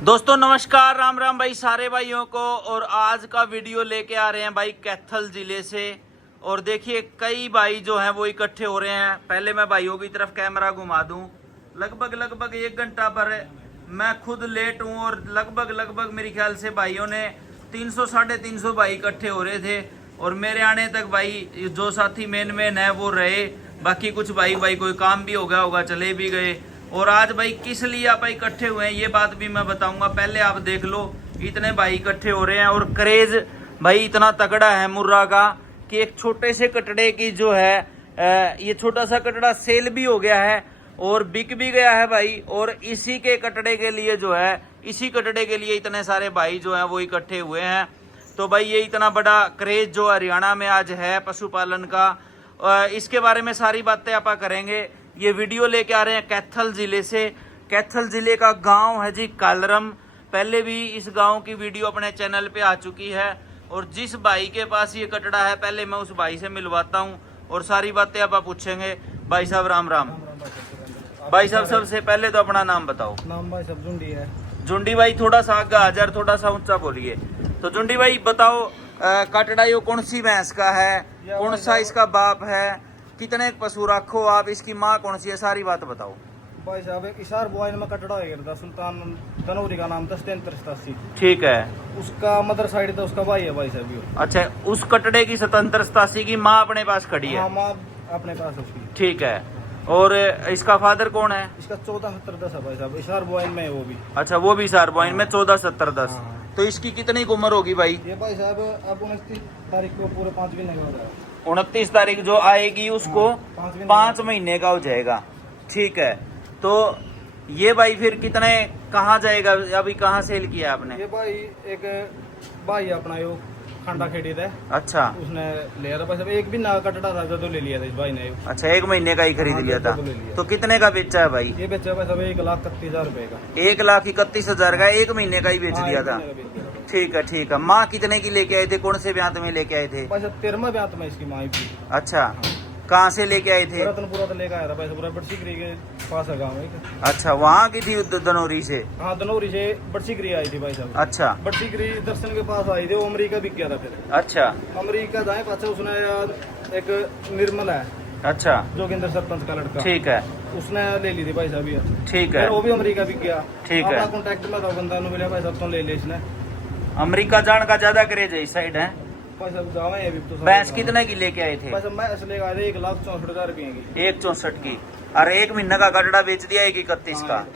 दोस्तों नमस्कार, राम राम भाई सारे भाइयों को। और आज का वीडियो लेके आ रहे हैं भाई कैथल ज़िले से। और देखिए कई भाई जो हैं वो इकट्ठे हो रहे हैं। पहले मैं भाइयों की तरफ कैमरा घुमा दूं। लगभग 1 घंटा पर मैं खुद लेट हूं और लगभग मेरे ख्याल से भाइयों ने 300 साढ़े 300 भाई इकट्ठे हो रहे थे। और मेरे आने तक भाई जो साथी मेन है वो रहे, बाकी कुछ भाई कोई काम भी हो गया होगा चले भी गए। और आज भाई किस लिए आप इकट्ठे हुए हैं ये बात भी मैं बताऊंगा। पहले आप देख लो, इतने भाई इकट्ठे हो रहे हैं और क्रेज भाई इतना तगड़ा है मुर्रा का कि एक छोटे से कटड़े की जो है ये छोटा सा कटड़ा सेल भी हो गया है और बिक भी गया है भाई। और इसी के कटड़े के लिए जो है, इसी कटड़े के लिए इतने सारे भाई जो हैं वो इकट्ठे हुए हैं। तो भाई ये इतना बड़ा क्रेज जो हरियाणा में आज है पशुपालन का, इसके बारे में सारी बातें आप करेंगे। ये वीडियो लेके आ रहे हैं कैथल ज़िले से। कैथल ज़िले का गांव है जी कालरम। पहले भी इस गांव की वीडियो अपने चैनल पे आ चुकी है। और जिस भाई के पास ये कटड़ा है पहले मैं उस भाई से मिलवाता हूं और सारी बातें आप पूछेंगे। भाई साहब राम राम। भाई साहब सबसे पहले तो अपना नाम बताओ। नाम भाई सब जुंडी है। जुंडी भाई थोड़ा सा आगे हाजर, थोड़ा सा ऊंचा बोलिए। तो जुंडी भाई बताओ, कटड़ा ये कौन सी भैंस का है, कौन सा इसका बाप है, कितने पशु रखो आप, इसकी माँ कौन सी है, सारी बात बताओ। भाई साहब एक इशार बुआइन में कटड़ा है, सुल्तान धनौरी का नाम था 7787। ठीक है, उसका मदर साइड था, उसका भाई है भाई साहब ये। अच्छा, उस कटड़े की 7787 की माँ अपने पास खड़ी है। हाँ, माँ अपने पास है उसकी। ठीक है। और इसका फादर कौन है? इसका 147010 है भाई साहब, इशार बुआइन में है वो भी। अच्छा, वो भी इशार बुआइन में 147010। हाँ। तो इसकी कितनी उम्र होगी भाई? ये भाई साहब अब 29 तारीख को पूरे 5 महीने का हो जाएगा। 29 तारीख जो आएगी उसको 5 महीने का हो जाएगा। ठीक है। तो ये भाई फिर कितने, कहाँ जाएगा, अभी कहाँ सेल किया आपने? ये भाई एक भाई अपना यो खंडा खेड़ी था। अच्छा, उसने लिया था भाई साहब, एक भी ना कटड़ा था जो ले लिया था इस भाई ने। अच्छा, 1 महीने का ही खरीद हाँ, लिया था। ले लिया। तो कितने का बेचा है भाई? ये बेचा भाई साहब 1,31,000 रुपए का। 1,31,000 का 1 महीने का ही बेच दिया था। ठीक है, ठीक है। माँ कितने की लेके आए थे, कौन से ब्यात में लेके आए थे? भाई साहब 13वां ब्यात में इसकी माँ की। अच्छा, कहाँ से लेके आए थे? रतनपुरा तो लेकर आया था भाई साहब, पूरा बड़सीकरी के पास है गाँव एक। अच्छा, वहाँ की थी धनौरी से? हाँ, धनौरी से बड़सीकरी आई थी भाई साहब। अच्छा, बड़सीकरी दर्शन के पास आई थी, वो अमेरिका बिक गया था फिर। अच्छा, अमेरिका जाए पास उसने यार एक निर्मल है, अच्छा, जोगिंदर सरपंच का लड़का। ठीक है, उसने ले ली थी भाई साहब ये। ठीक है, फिर वो भी अमेरिका बिक गया। ठीक है। कॉन्टेक्ट में था बंदा, मिला भाई साहब तो ले ले इसने। अमेरिका जान का ज्यादा क्रेज है इस साइड है। भाई साहब जावे अभी तो। भैंस कितने की लेके आए थे? भाई साहब मैं इसलिए आ रही 1,64,000 रुपये की। 1,64 की। और 1 महीने का कटड़ा बेच दिया 1,31 का।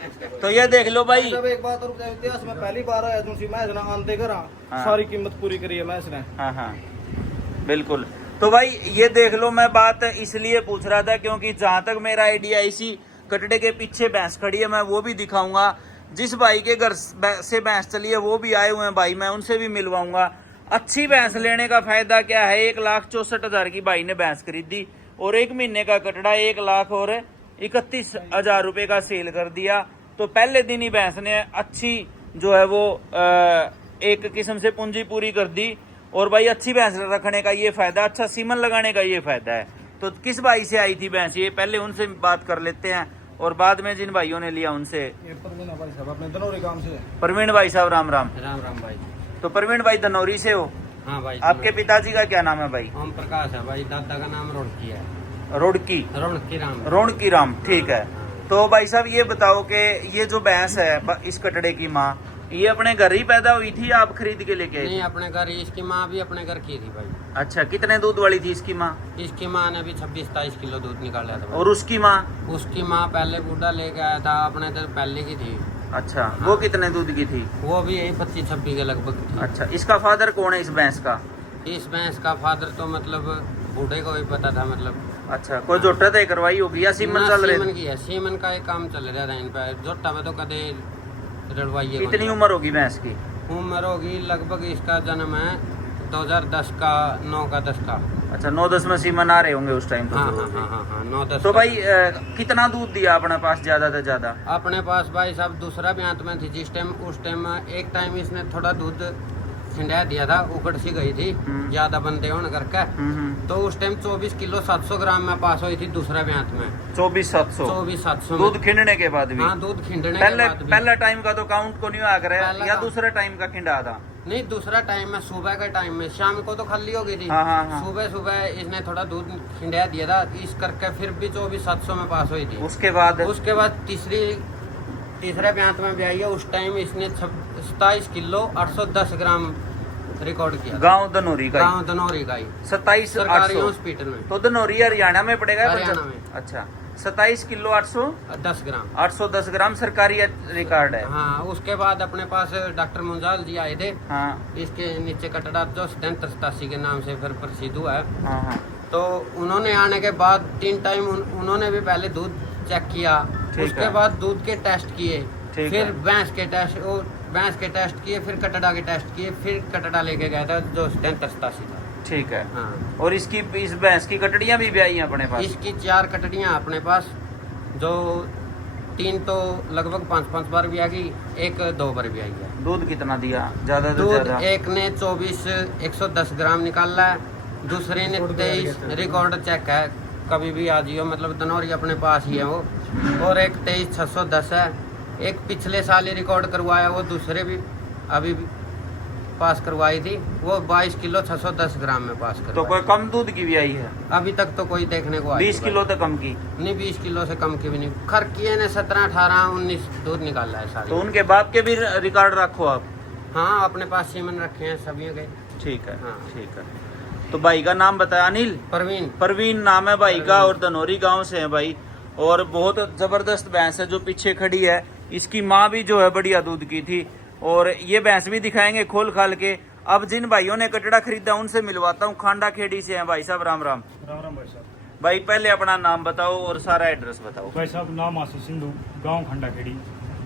तो ये देख लो भाई। जब एक बात और इतिहास में पहली बार आया तुमसे मैं इसने आंदे करा सारी कीमत पूरी करी है मैं इसने। हाँ हाँ, बिल्कुल। तो भाई ये देख लो, मैं बात इसलिए पूछ रहा था क्योंकि जहां तक मेरा आइडिया, इसी कटड़े के पीछे भैंस खड़ी है, मैं वो भी दिखाऊंगा। जिस भाई के घर से भैंस चली है वो भी आए हुए हैं भाई, मैं उनसे भी मिलवाऊंगा। अच्छी भैंस लेने का फायदा क्या है? 1,64,000 की भाई ने भैंस खरीदी और 1 महीने का कटड़ा 1,31,000 रुपए का सेल कर दिया। तो पहले दिन ही भैंस ने अच्छी जो है वो एक किस्म से पूंजी पूरी कर दी। और भाई अच्छी भैंस रखने का ये फायदा, अच्छा सीमन लगाने का ये फायदा है। तो किस भाई से आई थी भैंस ये, पहले उनसे बात कर लेते हैं और बाद में जिन भाइयों ने लिया उनसे। परवीन भाई साहब अपने धनौरी गांव से। परवीन भाई साहब राम राम। राम राम भाई। तो परवीन भाई धनौरी से हो? हाँ भाई। आपके पिताजी का क्या नाम है भाई? ओम प्रकाश है भाई, दादा का नाम रोणकी है। रोडकी? रोणकी राम। रोणकी राम, ठीक है। तो भाई साहब ये बताओ कि ये जो भैंस है इस कटड़े की माँ, ये अपने घर ही पैदा हुई थी या आप खरीद के लेके आए? नहीं, अपने घर ही। इसकी माँ भी अपने घर की थी भाई। अच्छा, कितने दूध वाली थी इसकी माँ? इसकी माँ ने भी 26-27 किलो दूध निकाला था भाई। और उसकी माँ? उसकी माँ पहले बूढ़ा लेके आया था, अपने तो पहले की थी। अच्छा, वो कितने दूध की थी? वो भी यही 25-26 के लगभग थी। अच्छा, इसका फादर कौन है इस भैंस का? इस भैंस का फादर तो मतलब बूढ़े को भी पता था मतलब। अच्छा, कोई जोटा तय करवाई होगी या सीमन चल रहे? सीमन की है, सीमन का एक काम चल रहा था इन पे। जोटा में तो कदे रड़वाइए। कितनी उम्र होगी भैंस की? उम्र होगी लगभग, इसका जन्म है 2010 का 9 का 10 का। अच्छा, 9-10 में सीमन आ रहे होंगे उस टाइम तो। हाँ हाँ हाँ हाँ हाँ 9-10। तो भाई कितना दूध दिया अपने पास ज्यादा से ज्यादा? अपने पास भाई साहब दूसरा ब्यांत में थी जिस टाइम, उस टाइम एक टाइम इसने थोड़ा दूध खिंडा दिया था, उकड़ सी गई थी ज्यादा बंदे होने करके। तो उस टाइम 24 किलो 700 ग्राम में पास हुई थी दूसरे ब्यांत में। 24,700 में। दूध खिंडने के बाद भी? हाँ, दूध खिंडने के पहले बाद भी। पहला टाइम का तो काउंट को नहीं आ करे या दूसरा टाइम का खिंडा था? नहीं, दूसरा टाइम में, सुबह के टाइम में। शाम को तो खाली हो गई थी। हाँ। सुबह सुबह इसने थोड़ा दूध खिंडा दिया था, इस करके फिर भी 24,700 में पास हुई थी। उसके बाद तीसरे ब्यांत में भी आई है। उस टाइम इसने 27 किलो 810 ग्राम रिकॉर्ड किया। गांव धनौरी का? गांव धनौरी का ही। 27,800 हॉस्पिटल में। तो धनौरी हरियाणा में पड़ेगा? हरियाणा में। अच्छा, 27 किलो 810 ग्राम सरकारी रिकॉर्ड है। हाँ, उसके बाद अपने पास डॉक्टर मुंजाल जी आए थे। हाँ। इसके नीचे कटड़ा जो 87 के नाम से फिर प्रसिद्ध हुआ है। हाँ। तो उन्होंने आने के बाद 3 टाइम उन्होंने भी पहले दूध चेक किया, उसके बाद दूध के टेस्ट किए, फिर भैंस के टेस्ट किए, फिर कटड़ा के टेस्ट किए, फिर कटड़ा लेके गया था जो 87 था। ठीक है। हाँ। और इस भैंस की कटड़ियां भी ब्याई हैं अपने पास? इसकी 4 कटड़ियां अपने पास, जो 3 तो लगभग 5-5 बार भी आ गई, एक 2 बार भी आई है। दूध कितना दिया? ज्यादा से दूध ज्यादा? एक ने 110 ग्राम निकाला है, दूसरे ने 23, रिकॉर्ड चेक है, कभी भी आ जियो, मतलब धनौरी अपने पास ही है वो। और एक 23,610 है। एक पिछले साल ही रिकॉर्ड करवाया, वो दूसरे भी अभी भी पास करवाई थी, वो 22 किलो 610 ग्राम में पास करवाई। तो कोई कम दूध की भी आई है? अभी तक तो कोई देखने को आई 20 किलो तक कम की? नहीं, 20 किलो से कम की भी नहीं। खरकिए ने 17, 18, 19 दूध निकाला है सारे। तो उनके बाप के भी रिकॉर्ड रखो आप? हाँ, अपने पास सीमन रखे हैं सभी के। ठीक है। हाँ। ठीक है। तो भाई का नाम बताया? अनिल? परवीन नाम है भाई का, और धनौरी गांव से है भाई। और बहुत जबरदस्त भैंस है जो पीछे खड़ी है। इसकी माँ भी जो है बढ़िया दूध की थी, और ये भैंस भी दिखाएंगे खोल खाल के। अब जिन भाइयों ने कटड़ा खरीदा उनसे मिलवाता हूँ। खांडा खेड़ी से हैं भाई साहब। राम राम। राम भाई साहब। भाई पहले अपना नाम बताओ और सारा एड्रेस बताओ। भाई साहब, नाम आशीष सिंधु, गांव खंडा खेड़ी,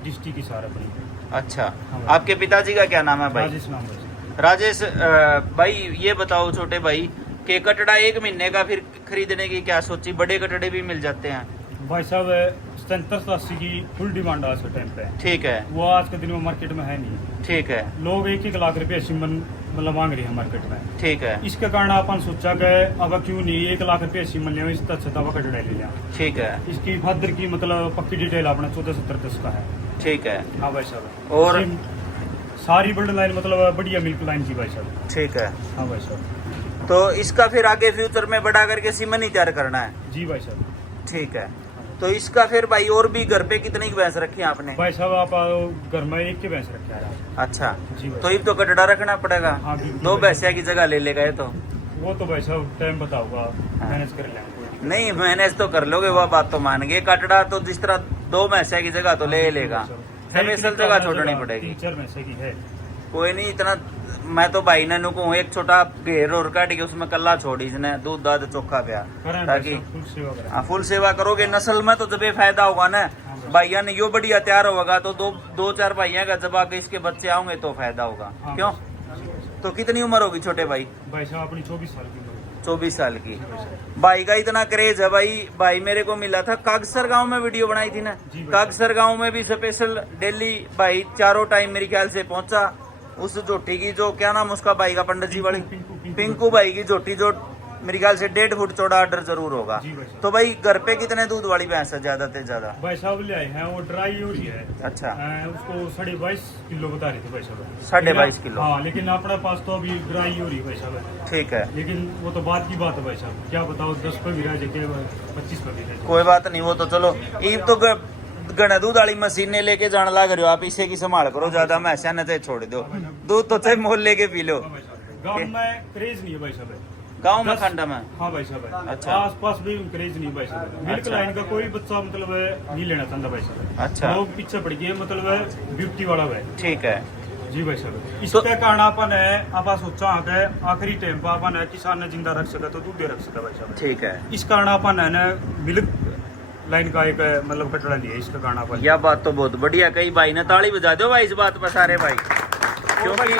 डिस्ट्रिक्ट की सारा बनी। अच्छा, आपके पिताजी का क्या नाम है भाई? राजेश नाम है। राजेश भाई, ये बताओ छोटे भाई कि कटड़ा 1 महीने का फिर खरीदने की क्या सोची? बड़े कटड़े भी मिल जाते हैं भाई साहब? 77-80 की फुल डिमांड आज के टाइम पे। ठीक है। वो आज के दिन में मार्केट में है नहीं। ठीक है। लोग 1-1 लाख रुपए सीमन मतलब मांग रहे हैं मार्केट में। ठीक है। इसके कारण अपन सोचा कि अब क्यों नहीं 1 लाख रुपए सीमन ले, इससे अच्छा दवा कटड़ा ले लिया। ठीक है। इसकी फादर की मतलब पक्की डिटेल अपना 1470 का है। ठीक है। हाँ भाई साहब। और सारी बल्ड लाइन मतलब बढ़िया मिल्क लाइन की भाई साहब। ठीक है। हाँ भाई साहब। तो इसका फिर आगे फ्यूचर में बढ़ा करके सीमन ही तैयार करना है? जी भाई साहब। ठीक है। तो इसका फिर भाई और भी घर पे कितनी भैंस रखी है आपने? भाई साहब, आप घर में 1 की भैंस रखा है। अच्छा। जी भाई। तो ये तो कटड़ा रखना पड़ेगा। हाँ, 2 भैंसिया की जगह ले लेगा ये तो? वो तो भाई साहब टाइम बताऊंगा, मैनेज कर लेंगे। नहीं, मैनेज तो कर लोगे, वह बात तो मान गए। कटड़ा तो जिस तरह 2 भैंसिया की जगह तो ले लेगा, स्पेशल जगह छोड़नी पड़ेगी। 3-4 भैंसे की है। कोई नहीं, इतना मैं तो भाई ने नुकू एक छोटा घेर और काट के उसमें कल्ला छोड़ी इसने, दूध दाद चोखा पिया, ताकि फुल सेवा करोगे। नस्ल में तो जब ये फायदा होगा ना, भाइया ने यो बढ़िया तैयार होगा तो 2-4 भाइया का जब आगे इसके बच्चे आएंगे तो फायदा होगा। क्यों? तो कितनी उम्र होगी छोटे भाई? भाई साहब अपनी 24 साल की। 24 साल की। भाई का इतना क्रेज है भाई मेरे को मिला था कागसर गांव में, वीडियो बनाई थी ना, कागसर गांव में भी स्पेशल डेली भाई 4 टाइम मेरे ख्याल से पहुंचा। उस जोटी की जो क्या नाम उसका भाई का, पंडित जी वाली पिंकू भाई की जोटी, जो मेरे ख्याल से 1.5 फुट चौड़ा आर्डर जरूर होगा। तो भाई घर पे कितने दूध वाली भैंस है ज्यादा से ज्यादा? भाई साहब ले आए हैं, वो ड्राई हो रही है। अच्छा। उसको 22.5 किलो बता रहे थे भाई साहब। 22.5 किलो? हाँ, लेकिन अपने पास तो अभी ड्राई हो रही है भाई साहब। ठीक है। लेकिन वो तो बात की बात है भाई साहब, क्या बताओ 10 पे भी रह जाए, 25 पे भी रह जाए। कोई बात नहीं, वो तो चलो। ये तो गणे दूध वाली मशीनें लेके जाने लग रहे हो आप, इसे की संभाल करो, ज्यादा मैसा न छोड़ दो, दूध तो चाहे मोल लेके पी लो। गाँव में क्रेज नहीं है भाई साहब। गांव में खंडा में? हाँ भाई साहब। अच्छा। आस पास भी क्रेज नहीं भाई साहब। मिल्क लाइन का कोई बच्चा मतलब नहीं लेना चाहता भाई साहब। अच्छा। लोग पीछे पड़ गए, मतलब ब्यूटी वाला है। ठीक है। जी भाई साहब। इसके कारण अपन है, आप सोचा है आखिरी टाइम पर अपन है किसान ने जिंदा रख सका तो दूध दे रख सका भाई साहब। ठीक है। इस कारण अपन है ना मिल्क लाइन का एक मतलब कटड़ा लिया, इसका कारण अपन। यह बात तो बहुत बढ़िया कही भाई ने, ताली बजा दो भाई इस बात पर सारे भाई, क्योंकि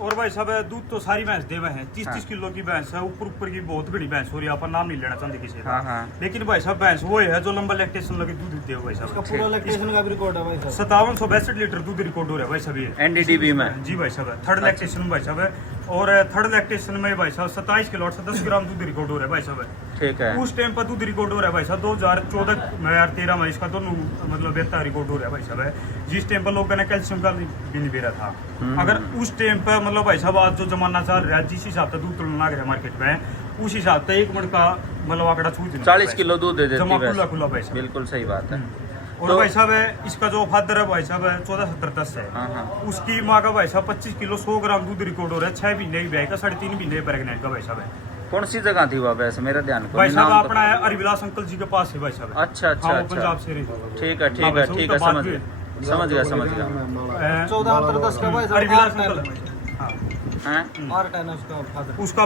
और भाई साहब दूध तो सारी भैंस देवे हैं 30-30 किलो की भैंस है, ऊपर की बहुत बड़ी भैंस हो रही है, अपन नाम नहीं लेना चाहते किसी का। लेकिन भाई साहब भैंस वो है जो लंबा लैक्टेशन लगे दूध देते हो भाई साहब। पूरा लैक्टेशन का भी रिकॉर्ड है भाई साहब, 5762 लीटर दूध रिकॉर्ड हो रहा है भाई साहब ये एनडीडीबी में। जी भाई साहब थर्ड लैक्टेशन में भाई साहब है, और थर्ड लैक्टेशन में भाई साहब 27 किलो 10 ग्राम दूध रिकॉर्ड हो रहा है भाई साहब। ठीक है। उस टाइम पर दूध रिकॉर्ड हो रहा है भाई साहब 2014 में इसका दोनों मतलब बेहतर रिकॉर्ड हो रहा है भाई साहब। जिस टाइम पर लोगों ने कैल्शियम का भी नहीं दे रहा था, अगर उस टाइम पर मतलब भाई साहब आज जो जमाना चल रहा है जिस हिसाब से दूध तुलना लग रहा है मार्केट में, उस हिसाब से 1 मन का मतलब आंकड़ा छूट 40 किलो दूध दे देती जमा है खुला खुला भाई साहब। बिल्कुल सही बात है। और तो- भाई साहब इसका जो फादर है भाई साहब 1470 है, उसकी माँ का भाई साहब 25 किलो 100 ग्राम दूध रिकॉर्ड हो रहा है, 6 महीने की ब्याह का 3.5 महीने प्रेगनेंट का भाई साहब है। कौन सी जगह थी वहाँ वैसे मेरा ध्यान को भाई नहीं, साहब नाम तो- अपना है हरिविलास अंकल जी के पास है भाई साहब। अच्छा अच्छा हाँ, वो अच्छा पंजाब से रही। ठीक है ठीक है ठीक है, समझ गया समझ गया समझ गया। 1410 का भाई साहब हरिविलास R10 अंकल हाँ हैं? R10 है उसका फादर। उसका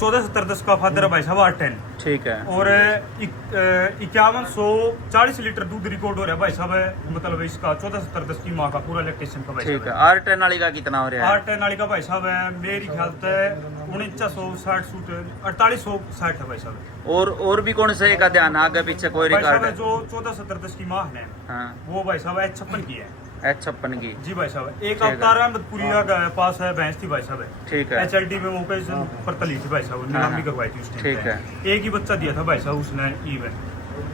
1470 का फादर है भाई साहब 810, ठीक है। और 5140 लीटर दूध रिकॉर्ड हो रहा है भाई साहब, मतलब इसका 1470 की माँ का पूरा लैक्टेशन का भाई ठीक है। साहब। R10 वाली का कितना हो रहा है? 810 वाली का भाई साहब है मेरी ख्याल से 4960 4860 है भाई साहब। और भी कौन से का ध्यान आगे पीछे कोई भाई रिकॉर्ड साहब है? जो 1470 की माँ है हाँ वो भाई साहब H56 की है। H56 की। जी भाई साहब। एक ठीक है। अवतार अहमदपुरी का पास है भैंस थी भाई साहब, ठीक है HLD में मौके पर तली थी भाई साहब, नीलामी करवाई थी उस टाइम ठीक पे। है। एक ही बच्चा दिया था भाई साहब उसने ईव,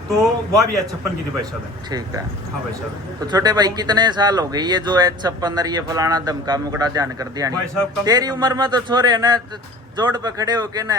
तो वह भी H56 की थी भाई साहब। ठीक है। हाँ भाई साहब। तो छोटे भाई कितने साल हो गए ये जो H56 ये फलाना धमका मुकड़ा ध्यान कर दिया भाई नहीं? साहब कम से तेरी कम- उम्र में तो छोरे है ना, जोड़ पे खड़े होके ना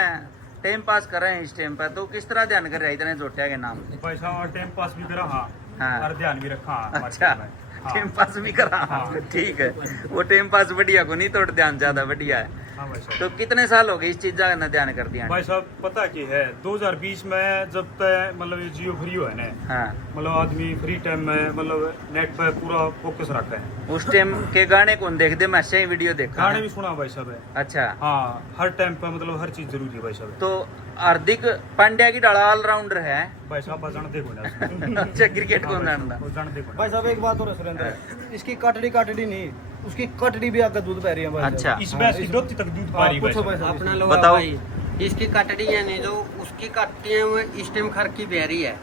टाइम पास कर रहे हैं इस टाइम पर, तो किस तरह ध्यान कर रहे हैं इतने जोटिया के नाम? भाई साहब टाइम पास भी करा हाँ, हाँ। और ध्यान भी रखा हाँ, अच्छा मार्केट में। हाँ। टाइम पास भी करा। हाँ। ठीक है, वो टाइम पास बढ़िया को नहीं तो ध्यान ज्यादा बढ़िया है। हाँ भाई साहब। तो कितने साल हो गए इस चीज का ना ध्यान कर दिया? भाई साहब पता की है 2020 में जब तक मतलब ये जियो फ्री हुआ है ना, हाँ मतलब आदमी फ्री टाइम में मतलब नेट पे पूरा फोकस रखा है। उस टाइम के गाने कौन देख दे? मैं सही वीडियो देखा गाने है। भी सुना भाई साहब। अच्छा, हाँ हर टाइम पे मतलब हर चीज जरूरी है भाई साहब। तो हार्दिक पांड्या की डाला ऑलराउंडर है। भाई साहब आप जान देखो ना। अच्छा, क्रिकेट कौन जानता? वो जान देखो ना। भाई साहब एक बात और है सुरेंद्र, इसकी कटड़ी नहीं, उसकी कटड़ी भी आकर दूध पै रही है भाई साहब। अच्छा इस भैंस की दोती तक दूध पा रही है भाई पूछो भाई साहब। साहब। अपना लोग बताओ। भाई इसकी कटड़ी है नहीं, जो उसकी कटड़ी है वो इस टाइम खर की बिहारी है,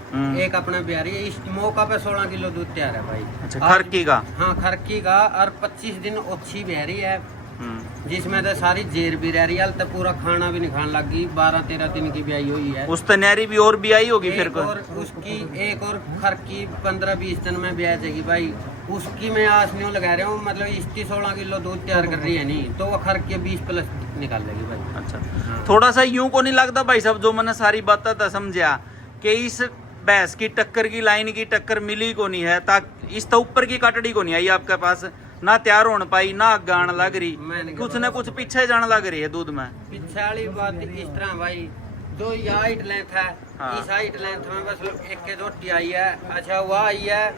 एक अपना बिहारी है, इस मौका पे 16 किलो दूध तैयार है भाई। अच्छा, आज- खरकी का। हाँ खरकी का, और 25 दिन अच्छी बिहारी है, हम्म। जिसमें तो सारी जेर भी रह रही है, तो पूरा खाना भी नहीं खाने लगी। 12-13 दिन की ब्याई हुई है। उस तन्यारी भी और भी आई होगी फिर एक को। और उसकी एक और खरकी 15-20 दिन में ब्याह जाएगी भाई, उसकी मैं आस नहीं लगा रहा हूँ, मतलब इसकी 16 किलो दूध तैयार कर रही है नहीं, तो वो खरकी 20+ निकाल लेगी भाई। अच्छा, थोड़ा सा यूं को नहीं लगता भाई साहब जो मैंने सारी बातें तो समझा कि इस भैंस की टक्कर की लाइन की टक्कर मिली को नहीं है, ताकि इस तो ऊपर की कटड़ी को नहीं आई आपके पास, ना तैयार होने पाई, ना गान लग रही, कुछ न कुछ पीछे जाने लग रही है दूध में। पिछाड़ी बात इस तरह भाई, जो ये हाइट लेंथ है, हाँ। इस हाइट लेंथ में बस एक के रोटी आई है। अच्छा वह आई है,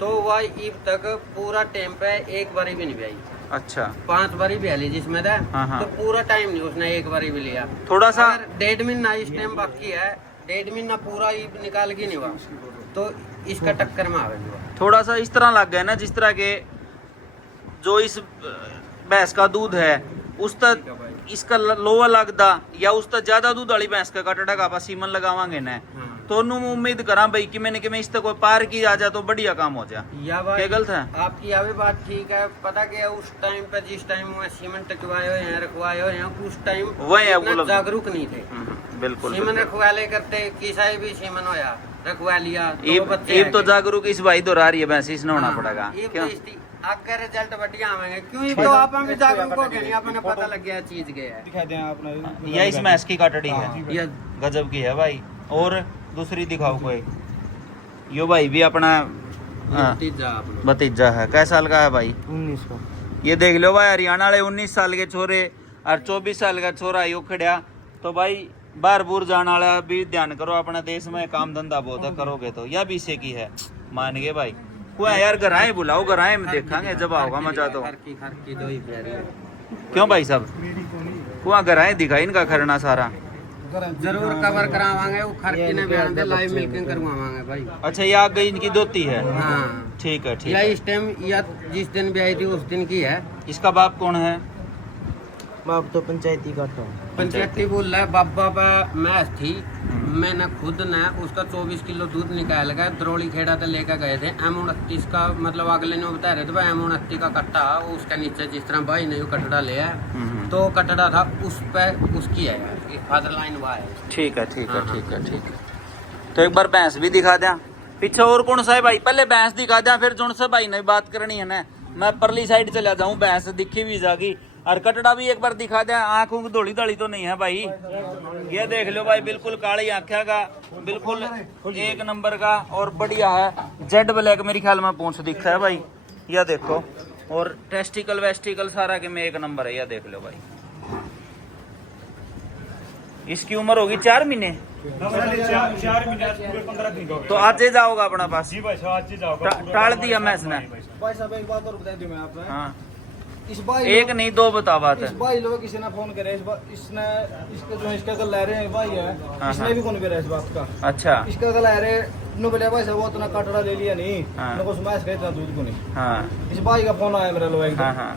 तो वह ईब तक पूरा टाइम पे एक बारी भी नहीं भी आई। अच्छा, 5 बारी भी ली जिसमें था, हाँ, हाँ। तो पूरा टाइम नहीं उसने एक बारी भी लिया। थोड़ा सा अगर 1.5 महीना इस टाइम बाकी है, 1.5 महीना पूरा ईब निकाल के नहीं हुआ, तो इसका टक्कर में आवेगा। थोड़ा सा इस तरह लग गया ना जिस तरह के जो इस भैंस का दूध है उस तक इसका लोवा लगदा, या उस तक ज्यादा दूध वाली भैंस का कटड़ा का आप सीमन लगावांगे ना, तो नु उम्मीद करा भाई कि मैंने कि मैं इस तक कोई पार की आ जा तो बढ़िया काम हो जा। या बात क्या गलत है? आपकी यह भी बात ठीक है। पता क्या उस टाइम पे जिस टाइम में सीमेंट टकवाए हुए हैं, रखवाए हुए हैं, उस टाइम वही है, इतना बोलो। जागरूक नहीं थे। बिल्कुल सीमन बिल्कुल। रखवाले करते, किसाई भी सीमन होया, रखवा लिया, तो ईब बच्चे ईब तो आ गए। जागरूक इस भाई दोहरा रही है भैंस, इसने होना हाँ, पड़ेगा ये क्यों? आगे रिजल्ट बढ़िया आवेंगे, क्यों ये तो आप भी जागरूक हो गए नहीं, आपने पता लग गया चीज के है। दिखा दें आपने यह इस भैंस की कटड़ी है, हाँ। ये गजब की है भाई। और दूसरी दिखाओ कोई। यो भाई भी अपना तीजा आप लोग। भतीजा है, कै साल का है भाई? 19 का। ये देख लो भाई, हरियाणा वाले 19 साल के छोरे और 24 साल का छोरा यो खड़िया, तो भाई बाहर बूर जाने वाला भी ध्यान करो, अपने देश में काम धंधा बहुत है, करोगे तो यह भी से की है, मान गए भाई। कोई यार घराए बुलाओ, घराए में देखांगे जब आओगा मजा तो। खरकी दो ही प्यारी है। क्यों भाई साहब, कुआ घराए दिखाई इनका खरना सारा। जरूर कवर करावांगे, वो खरकी ने बयान दे लाइव मिल्किंग करवावांगे भाई। अच्छा, ये आ गई इनकी दोती है। हाँ ठीक है ठीक या है। इस टाइम या जिस दिन भी आई थी उस दिन की है। इसका बाप कौन है? मैं अब तो पंचायती काटता हूँ। पंचायती बोल रहा है बाबा बा मैच थी, मैंने खुद ने उसका 24 किलो दूध निकाल गया, द्रोड़ी खेड़ा तो लेकर गए थे। M29 का मतलब अगले ने बता रहे थे भाई M29 का कट्टा, वो उसके नीचे जिस तरह भाई ने वो कटड़ा लिया है, तो कटड़ा था उस पे उसकी है यार, फादर लाइन हुआ है। ठीक है ठीक है हाँ, ठीक है ठीक है। तो एक बार भैंस भी दिखा दें पीछे। और कौन सा है भाई? पहले भैंस दिखा दें, फिर जोन से भाई ने बात करनी है ना। मैं परली साइड चला जाऊं, भैंस दिखी भी जागी। और कटड़ा भी एक बार दिखा दें। आंखों की धोली धड़ी तो नहीं है भाई, ये देख लो भाई, बिल्कुल काली आंखें का, बिल्कुल एक नंबर का और बढ़िया है। जेड ब्लैक मेरे ख्याल में पूंछ दिखा है भाई, यह देखो। और टेस्टिकल वेस्टिकल सारा के में एक नंबर है, यह देख लो भाई। इसकी उम्र होगी 4 महीने। 4 महीने पूरे 15 दिन का हो तो गया। आज ही जाओगा अपना पास। जी भाई साहब, आज ही जाओगा। टाल दिया मैं इसने। भाई साहब एक बात और बता दूं मैं आपको। हाँ, इस भाई एक नहीं दो बता बात इस है। भाई लोग किसी ने फोन करे, इसने इसके जो इसका कल ले रहे हैं भाई है, हाँ, इसने हाँ। भी फोन करा इस बात का। अच्छा इसका कल ले रहे नो बोले भाई साहब वो इतना कटड़ा ले लिया नहीं, हाँ। नको सुमाइश का इतना दूध को नहीं। हाँ इस भाई का फोन आया मेरे लोग एकदम। हाँ हाँ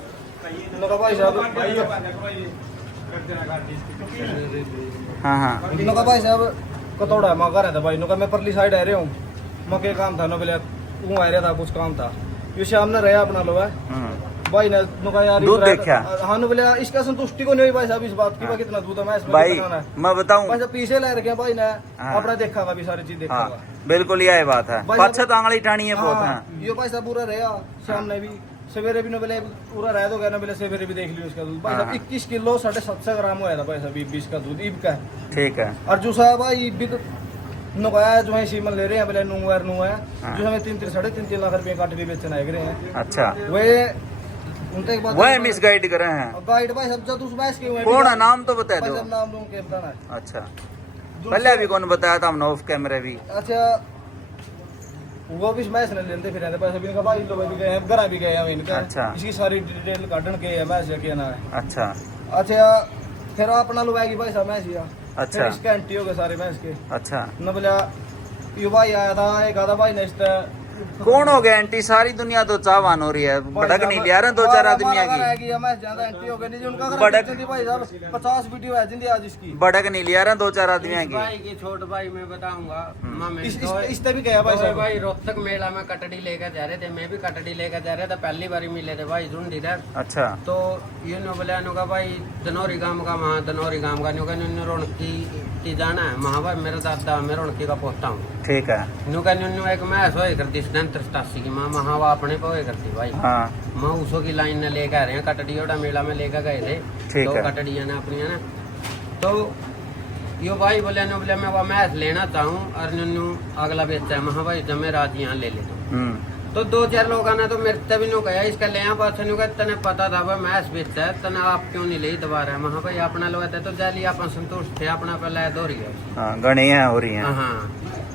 नका भाई साहब हाँ हाँ नका भाई साहब कतौड़ा माँ कर रहा था भाई, नका मैं परली साइड आ रहा हूँ, मके काम था, नो बोले वो आ रहा था कुछ काम था, ये सामने रहा अपना लोग भाई ने नुका यार दूध देखा? हाँ नु बोले इसका संतुष्टि को नहीं हुई भाई साहब इस बात की, भाई कितना दूध है मैं इसमें भाई कितना है। मैं बताऊं। भाई साहब पीछे ले रखे भाई ने हाँ। अपना देखा भी सारी चीज देखा हाँ बिल्कुल यह बात है। भाई पाछे साहब- तो आंगली टाणी है बहुत। हाँ, है ये भाई साहब पूरा रहा शाम ने भी सवेरे भी न बोले पूरा रह तो गया ना बोले सवेरे भी देख लियो इसका दूध भाई साहब हाँ। 21 किलो 750 ग्राम हुआ था भाई साहब बीस का दूध ईब का। ठीक है। और जो साहब भाई ईब भी तो नुकाया जो है सीमन ले रहे हैं बोले नू है हाँ। जो हमें 3.5 लाख रुपए काट भी बेचना है हैं अच्छा वे उनका एक बात वह मिस गाइड करे हैं। गाइड भाई सब जब उस मैच के हुए कौन है? नाम तो बता भाई दो। साहब नाम लोगों के बताना है। अच्छा पहले अभी कौन बताया था हमने ऑफ कैमरे भी। अच्छा वो भी मैच ने लेते फिर पैसे भी इनका भाई लोग भी गए हैं घर भी गए हैं इनका। अच्छा। इसकी सारी डिटेल काटन के है मैच के ना है। अच्छा अच्छा फिर अपना लोग आएगी भाई साहब मैच या अच्छा। फिर इसके एंटी हो गए सारे मैच के अच्छा न बोला ये भाई आया था एक आधा भाई नेक्स्ट कौन हो गया एंटी? सारी दुनिया तो चाहवान हो रही है, भड़क नहीं लिया रहे 2-4 आदमी आगे। मैच ज्यादा एंटी हो गए नहीं उनका बड़क- भाई साहब 50 वीडियो है जिंदी आज इसकी भड़क नहीं लिया रहे 2-4 आदमी इस आगे। भाई की छोट भाई मैं बताऊंगा मामे इस पे भी गया भाई साहब भाई रोहतक मेला में कटड़ी लेकर जा रहे थे, मैं भी कटड़ी लेकर जा रहा था, पहली बार मिले थे भाई झुंड इधर। अच्छा तो ये नो बोले नो का भाई दनौरी गांव का वहाँ दनौरी गांव का नो का न्यू रौनकी जाना है महा भाई मेरा दादा मैं रौनकी का पोता हूँ। ठीक है। न्यू का न्यू एक मैच होए करती 87 की माँ वहाँ अपने पे होए करती भाई। हाँ माँ उसो की लाइन ने लेकर आ रहे हैं, कटड़ियोड़ा मेला में लेकर गए थे। ठीक तो है। कटड़िया ने अपनी है ना, तो यो भाई बोले नो बोले मैं वो मैच लेना चाहूँ और न्यू अगला बेचा है महा भाई जमे राज यहाँ ले ले तो 2-4 लोग ने तो मेरे तभी नो गया इसका ले पास तने पता था भाई मैच बेचता है तने आप क्यों नहीं ले दोबारा महा भाई अपना लोग तो जाली अपन संतुष्ट थे अपना पहले दो रही है। हाँ घनी है हो रही है। हाँ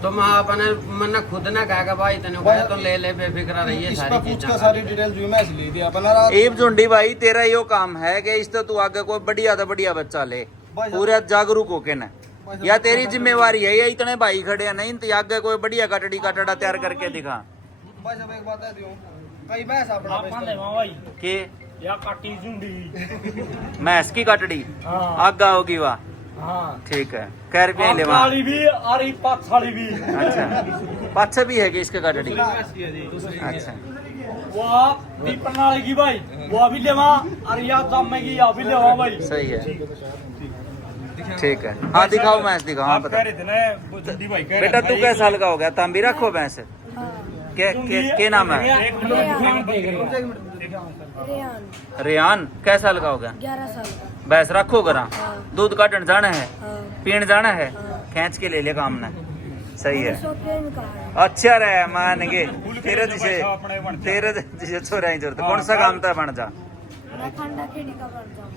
तो मैं अपने मैंने खुद ना कहा भाई तने गया तो ले ले बेफिक्र रही है इसका सारी पूछ चीजें। का सारी डिटेल जो मैच ली थी अपना रात एब झुंडी भाई तेरा यो काम है कि इस तो तू आगे कोई बढ़िया तो बढ़िया बच्चा ले भाई साहब- पूरा जागरूक होके ना, भाई साहब- या तेरी जिम्मेवारी है या इतने भाई खड़े हैं नहीं तो आगे कोई बढ़िया कटड़ी कटड़ा तैयार करके दिखा भाई साहब एक बात है दियो कई मैच अपना बेचता है। भाई के या काटी झुंडी मैस की कटड़ी हाँ आगा होगी वाह। हाँ ठीक है कै रुपये ले वहाँ। काली भी और ये पाछाली भी अच्छा पाछे भी है कि इसके कटड़ी? अच्छा वो दी प्रणाली की भाई वो अभी लेवा और या जामे की अभी लेवा भाई। सही है। ठीक है हाँ दिखाओ मैच दिखाओ। हाँ आप बता कह रहे थे ना वो झुंडी भाई कह रहे बेटा थे तू भाई, कै साल का हो गया? तुम भी रखो भैंस के नाम है? एक मिनट रेहान कै साल का हो गया? 11 साल का। भैंस रखो करा हाँ। दूध काटन जाना है हाँ। पीण जाना है हाँ। खींच के ले ले काम ने। सही है। शौकीन का है। अच्छा रहे मान गे फुल तेरे खेल जिसे भाई साहब अपने बन जा। तेरे जिसे छोरा ही जरूरत हाँ, कौन सा साल- काम था बन जा। मैं खंडा खेड़ी का बनता हूँ।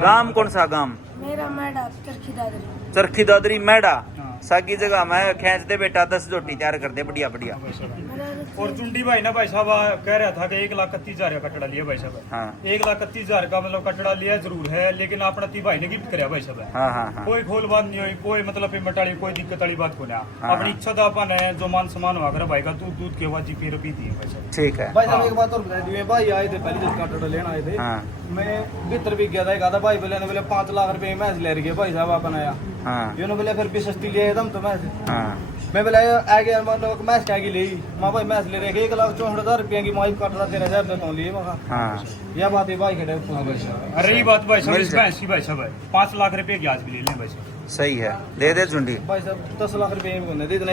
गाम कौन सा गाम? मेरा मैडा चरखी दादरी। चरखी दादरी मैडा हाँ। सागी जगह में खींच दे बेटा 10 जोटी तैयार कर दे बढ़िया बढ़िया। मेरा और चुंडी भाई ना भाई साहब कह रहा था कि 1,31,000 का कटड़ा लिया भाई साहब। हाँ 1,31,000 का मतलब कटड़ा लिया जरूर है, लेकिन अपना ती भाई ने गिफ्ट कराया भाई साहब। हाँ हाँ हाँ कोई खोल बात नहीं हुई, कोई मतलब पेमेंट वाली कोई दिक्कत वाली बात को ना। हाँ, अपनी हाँ। इच्छा तो अपन है, जो मान सम्मान हुआ कर भाई का दूध के बाद जी फिर पीती है भाई साहब। ठीक है। भाई साहब एक बात और बता दी, भाई आए थे पहले जब कटड़ा लेना आए थे, हाँ मैं भीतर भी गया था, एक आधा भाई बोले 5 लाख रुपए मैच ले रही है भाई साहब अपन आया, हाँ ये बोले फिर भी सस्ती लिया एकदम तो मैच, हाँ मैं बोला आ गया मतलब मैच क्या की ली माँ भाई मैच ले रहे 1,64,000 रुपये की माई कट रहा 13,000 रुपये तो लिए मगा। हाँ यह बात है भाई खड़े अरे ये बात भाई साहब मिल इस जाए। भैंस की भाई साहब है 5 लाख रुपए की आज भी ले लें भाई साहब। सही है, दे दे चुंडी। भाई साहब 10 लाख रुपये में दे इतना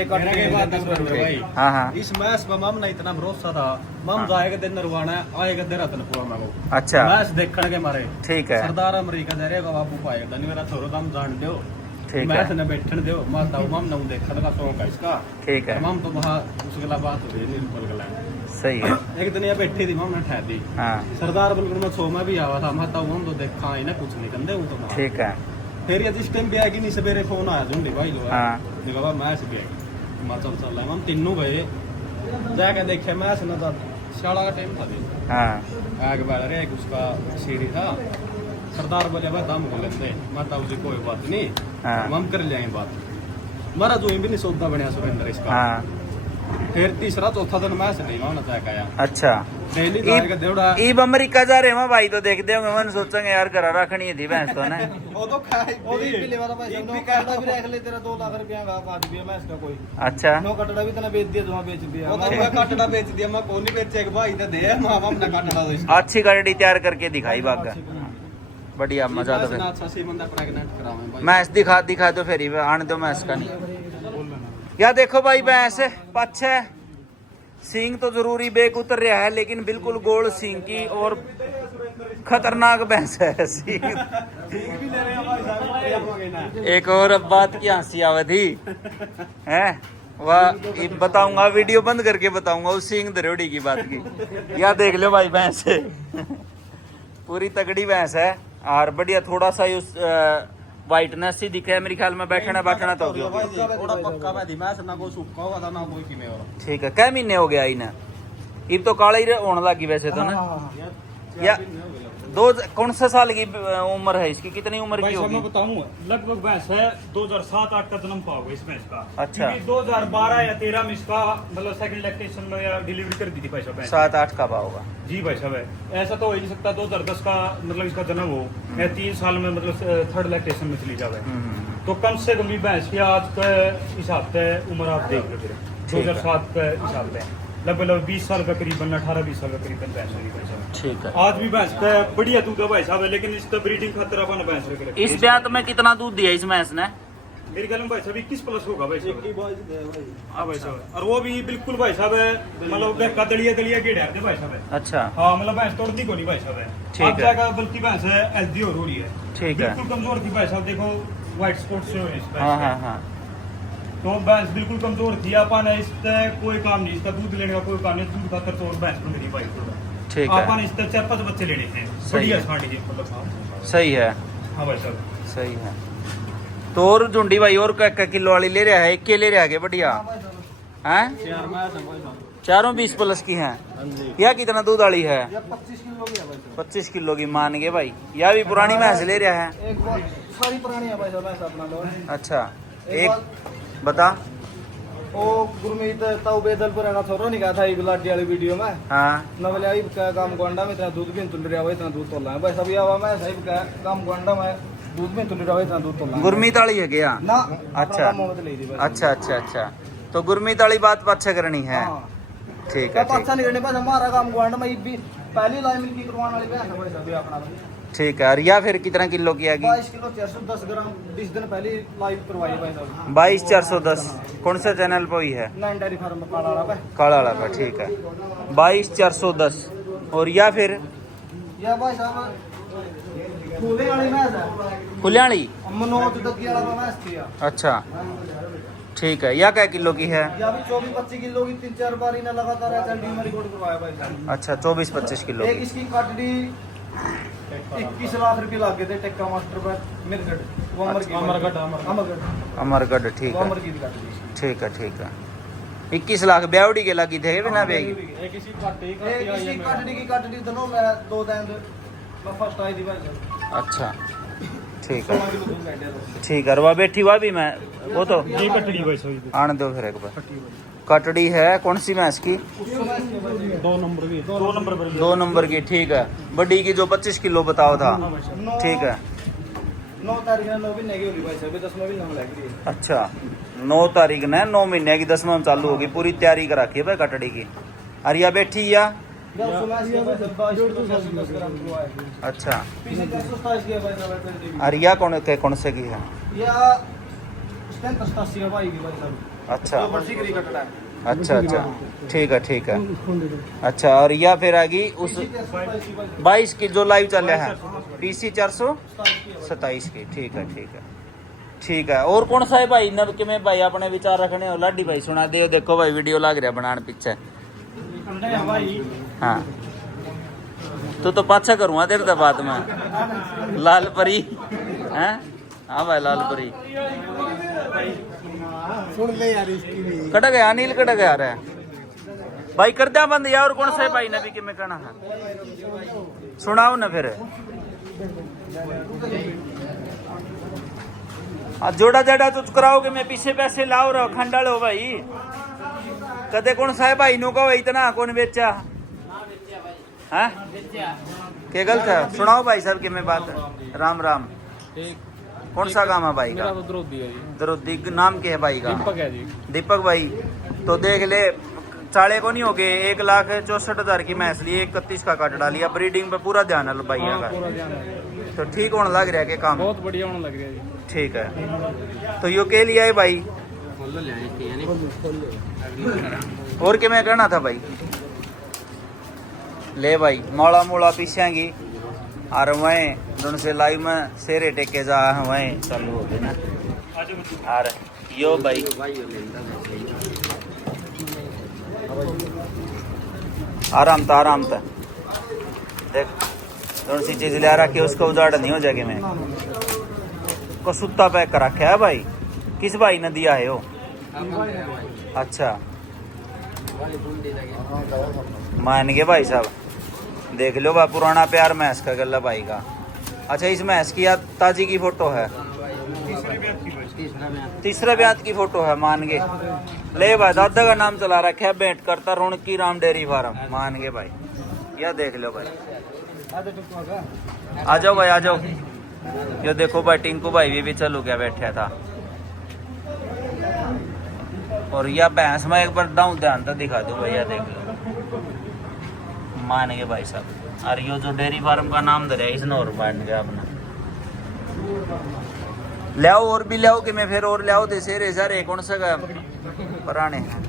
भाई हाँ हाँ इस मैच पर मम ना इतना भरोसा था, मम हाँ। जाएगा दिन नरवाना आएगा दिन रतनपुरा में वो अच्छा मैच देखने के मारे ठीक है सरदार अमरीका दे रहेगा बाबू पाएगा धनी मेरा छोरो तुम जान दो ठीक मैच है ने बैठने दो माता मम ना देखने का शौक है इसका। ठीक है मम तो वहाँ उसके बाद बात हो रही निर्मल गला सही है। एक दिन ये बैठी थी मम ने ठहर दी हाँ सरदार बिल्कुल मैं सो में भी आवा था माता मम तो देखा ही ना कुछ नहीं कंदे हूँ तो ठीक है। फिर ये जिस टाइम भी आएगी नहीं सवेरे फोन आया झुंडी भाई जो है हाँ। देखा मैच भी आएगी मैं चल रहा है हम तीनों गए जाके देखे मैच ना था शाला का टाइम था हाँ आगे बढ़ रहे उसका सीढ़ी था सरदार बोले भाई दम को लेते माता उसे कोई बात नहीं हाँ। हम कर लेंगे बात मारा जो भी नहीं सौदा बनया सुरेंद्र इसका। हाँ फिर तीसरा चौथा दिन मैच नहीं होना जाके आया अच्छा। डेली जाएगा देवड़ा ईब अमेरिका जा रहे हैं भाई तो देखते होंगे, मन सोचेंगे यार घर रखनी थी भैंस तो ना। वो तो खाए वो भी पिले वाला भाई साहब नो कटड़ा भी रख ले तेरा 2 लाख रुपया का काट दिया मैच का कोई अच्छा नो कटड़ा भी तना बेच दिया जो बेच दिया वो तो मैं कटड़ा बेच दिया मैं कौन नहीं बेचे भाई तो दे मां बाप ने कटड़ा दो इसका अच्छी गाड़ी तैयार करके दिखाई बागा बढ़िया मजा तो फिर। अच्छा सी बंदा प्रेग्नेंट करावे भाई मैच दिखा दो फिर ही आने दो मैच का नहीं। या देखो भाई भैंस पछ है, सींग तो जरूरी बेक उतर रहा है लेकिन बिल्कुल गोल सींग की और खतरनाक भैंस है सींग। एक और बात की हंसी आवे थी है वह बताऊंगा, वीडियो बंद करके बताऊंगा उस सींग दरोड़ी की बात की। या देख लो भाई भैंस पूरी तगड़ी भैंस है और बढ़िया, थोड़ा सा उस वाइटनेस ही दिखे मेरे ख्याल में, बैठना तो होगी। थोड़ा पक्का मैं दी मैच ना कोई सूखा होगा था ना कोई किमे और ठीक है। कै महीने हो गया इन्हें? इब तो काला ही होने लगी वैसे तो ना। या दो कौन सा साल की उम्र है इसकी, कितनी उम्र भाई की साहब होगी? मैं बताऊं लगभग भैंस है 2007-8 का जन्म पाओगे इस भैंस का। अच्छा। क्योंकि 2012 या 13 में इसका मतलब सेकंड लैक्टेशन में या डिलीवरी कर दी थी भाई साहब भैंस। 7-8 का होगा। जी भाई साहब है, ऐसा तो हो ही नहीं सकता 2010 का मतलब इसका जन्म हो या 3 साल में मतलब थर्ड लैक्टेशन में चली जावे। तो कम से कम भी भैंस की आज के हिसाब से उम्र आप देख लो फिर ठीक है। 2007 के हिसाब से लगभग 20 साल का करीबन 18-20 साल का करीबन भैंस होगी भाई साहब। ठीक है। आज भी भैंस का बढ़िया दूध है भाई साहब है, लेकिन इसका ब्रीडिंग खातिर अपन भैंस रख रखे। इस ब्यात में कितना दूध दिया इस भैंस ने? मेरे ख्याल में भाई साहब 21 प्लस होगा भाई साहब। हाँ भाई साहब, और वो भी बिल्कुल भाई साहब है मतलब घर का दलिया गेड़ा है भाई साहब है। अच्छा हाँ मतलब भैंस तोड़ती को नहीं भाई साहब है। ठीक अब है। जाकर बल्कि भैंस है हेल्दी और हो रही है। ठीक है। बिल्कुल कमजोर थी भाई साहब, देखो व्हाइट स्पॉट से हो रही है इस भैंस हाँ पे। हाँ हाँ तो भैंस बिल्कुल कमजोर थी, अपन इससे कोई काम नहीं, इसका दूध लेने का कोई काम नहीं, दूध खातर तो और भैंस बन गई भाई थोड़ा। ठीक है। अपन इससे 4-5 बच्चे लेने थे, सही बढ़िया है। छांटी है मतलब। हाँ। सही है। हाँ भाई साहब सही है। तो और झुंडी भाई और क्या किलो वाली ले रहा है? एक के ले रहा है बढ़िया हैं? यार मैच है भाई साहब चारों 20 प्लस की हैं। हां जी या कितना दूध वाली है? या 25 किलो की है भाई साहब। 25 किलो की मान के भाई, या भी पुरानी भैंस ले रहा है। एक बार सारी पुरानी है भाई साहब भैंस अपना लो। अच्छा एक एक बता। ओ गुरमीत ताऊ बेदलपुर का छोरो नहीं कहा था ये लाडी वाली वीडियो में हाँ ना बोले आई क्या काम गोंडा में इतना दूध भी तुल रहा है इतना दूध तोला है भाई सब ये आवा मैं सही क्या काम गोंडा में दूध में तुल रहा है इतना दूध तोला है। गुरमीत वाली है क्या? ना अच्छा। ले दी भाई। अच्छा अच्छा अच्छा, तो गुरमीत वाली बात पाछे करनी है। हाँ। ठीक क्या है ठीक, अच्छा नहीं करने बस हमारा काम गोंडा में भी पहली लाइन मिल की करवाने वाली भैंस है भाई साहब ये अपना ठीक है। और या फिर कितना किलो की आएगी? 22 किलो 410 ग्राम 20 दिन पहले लाइव करवाई भाई साहब 22,410। कौन सा चैनल पे ही है? 9 डेयरी फार्म में काला रहा है काला वाला का। ठीक है 22,410। और या फिर या भाई साहब फूले वाली भैंस है खुलियाली? मनोज दग्गी वाला भैंस थी या। अच्छा ठीक है। या क्या किलो की है? या भी 24-25 किलो की 3-4 बार इन्हें लगातार एचएलडी में रिकॉर्ड करवाया भाई साहब। अच्छा 24-25 किलो एक की। इसकी काटड़ी 21 लाख रुपए लग गए थे टेक्का मास्टर पर मिरगढ़ वो अमर की अमरगढ़ अमरगढ़ अमरगढ़। ठीक वो है अमर की काटड़ी ठीक है ठीक है। 21 लाख ब्यावड़ी के लगी थे बिना बेगी ਇਹ ਕਿਸੇ ਘਾਟੇ ये ਘਾਟੇ ਆਈ किसी ਹੈ कटड़ी दोनों मैं 2 दिन मैं फर्स्ट आई थी भाई अच्छा ठीक है 16 किलो दूध बैठे तो ठीक है। रवा बैठी हुआ भी मैं वो तो ये कटड़ी भाई साहब आने दो फिर एक बार। कटड़ी है कौन सी भैंस की? 2 नंबर भी 2 नंबर पर 2 नंबर की ठीक है। बड़ी की जो 25 किलो बताओ था ठीक है। 9 तारीख ने 9 महीने की होगी भाई साहब 10वां महीना में लग रही है अच्छा 9 तारीख ने 9 महीने की 10वां में चालू होगी पूरी तैयारी कर रखी है भाई कटड़ी की। अरिया बैठी या या सुना इसके भाई साहब 10 ग्राम किलो है अच्छा पीछे 427 की है भाई साहब अरिया कौन से की है? या 87 का भाई की भाई साहब अच्छा जो बर्सी की कटड़ा है अच्छा अच्छा ठीक है अच्छा। और या फिर आगी उस 22 की जो लाइव चल रहा है PC 427 की ठीक है। और कौन सा है भाई नब के में भाई अपने विचार रखने हो लाडी भाई सुना दे देखो भाई वीडियो लग रहा बनाने पीछे भाई हाँ तो पाछा करूँगा तेरे तो बात में लाल परी हैं हाँ भाई लाल परी सुन ले यार इसकी भी कट गया अनिल कट गया रहा भाई कर दिया बंद यार। और कौन सा है भाई नबी के में कहना है सुनाओ ना फिर जोड़ा जाड़ा तो कराओगे मैं पीछे पैसे लाओ रहा खंडाल हो भाई कदे कौन सा है भाई नु का इतना कौन बेचा है क्या गलत है सुनाओ भाई साहब के में बात राम राम कौन सा काम है भाई का? द्रोदी है जी द्रोदी नाम क्या है भाई का? दीपक है जी दीपक भाई तो देख ले चाले को नहीं हो गए 1,64,000 की मैच ली 31 का कट डालिया ब्रीडिंग पे पूरा ध्यान है भाई हाँ, का पूरा ध्यान है तो ठीक होने लग रहा है कि काम बहुत बढ़िया होने लग रहा है जी ठीक है। तो यो के लिए है भाई और क्या मैं कहना था भाई ले भाई मौला मोला पीछेंगी और वहीं दोनों से लाइव में सेरे टेके जा वहीं चालू हो गए ना और यो भाई आराम था देख कौन सी चीज ले रखी है उसका उजाड़ नहीं हो जाएगी मैं को सुत्ता पैक कर रखा है भाई किस भाई ने दिया है वो अच्छा मान गए भाई साहब देख लो भाई पुराना प्यार मैस का गला भाई का। अच्छा इस मैस की याद ताजी की फोटो है तीसरा ब्यात की फोटो है मान गए ले भाई दादा का नाम चला रखा है भेंट करता रौनकी राम डेयरी फार्म मान गए भाई यह देख लो भाई आ जाओ भाई आ जाओ ये देखो भाई टिंकू भाई भी चलू गया बैठा था और यह भैंस में एक बार दाऊं ध्यान तो दिखा दो भैया देख लो मान गए भाई साहब। और यो जो डेयरी फार्म का नाम दे रहा है इसने और मान गया अपना लाओ और भी लाओ कि मैं फिर और लाओ तो शेर सारे कौन सा का पुराने हैं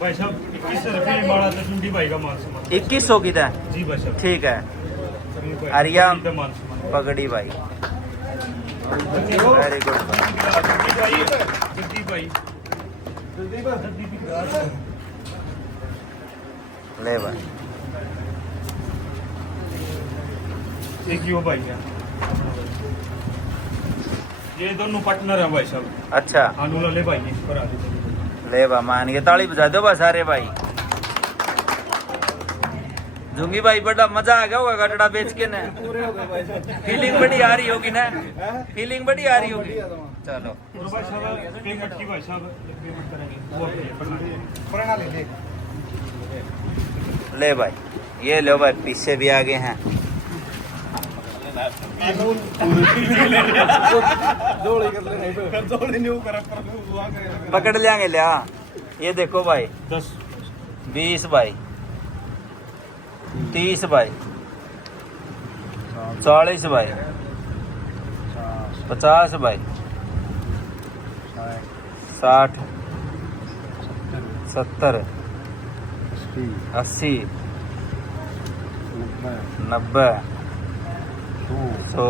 भाई साहब 21 रुपये माड़ा तो सुंडी भाई का मान सम्मान 2100 की था जी भाई साहब ठीक है। भाई, अरिया का मान सम्मान पगड़ी भाई वेरी गुड जल्दी भाई ले भाई एक ही वो भाई है ये दोनों पार्टनर हैं भाई साहब अच्छा आनूला ले भाई इस पर आ जाओ ले बा मान के ताली बजा दो बा सारे भाई झुंगी भाई बड़ा मजा आ गया होगा गटड़ा बेच के ना पूरे हो गए भाई साहब फीलिंग बड़ी आ रही होगी ना फीलिंग बड़ी आ रही होगी चलो और भाई साहब पेमेंट की भाई साहब पेमेंट करेंगे वो अपने पुराना ले ले ले भाई ये लो भाई पीछे भी आगे हैं जोड़ी कर ले नहीं जोड़ी नहीं कर पर पकड़ लेंगे लिया ये देखो भाई 10 20 भाई 30 भाई 40 भाई 50 भाई 60 70 80 90 100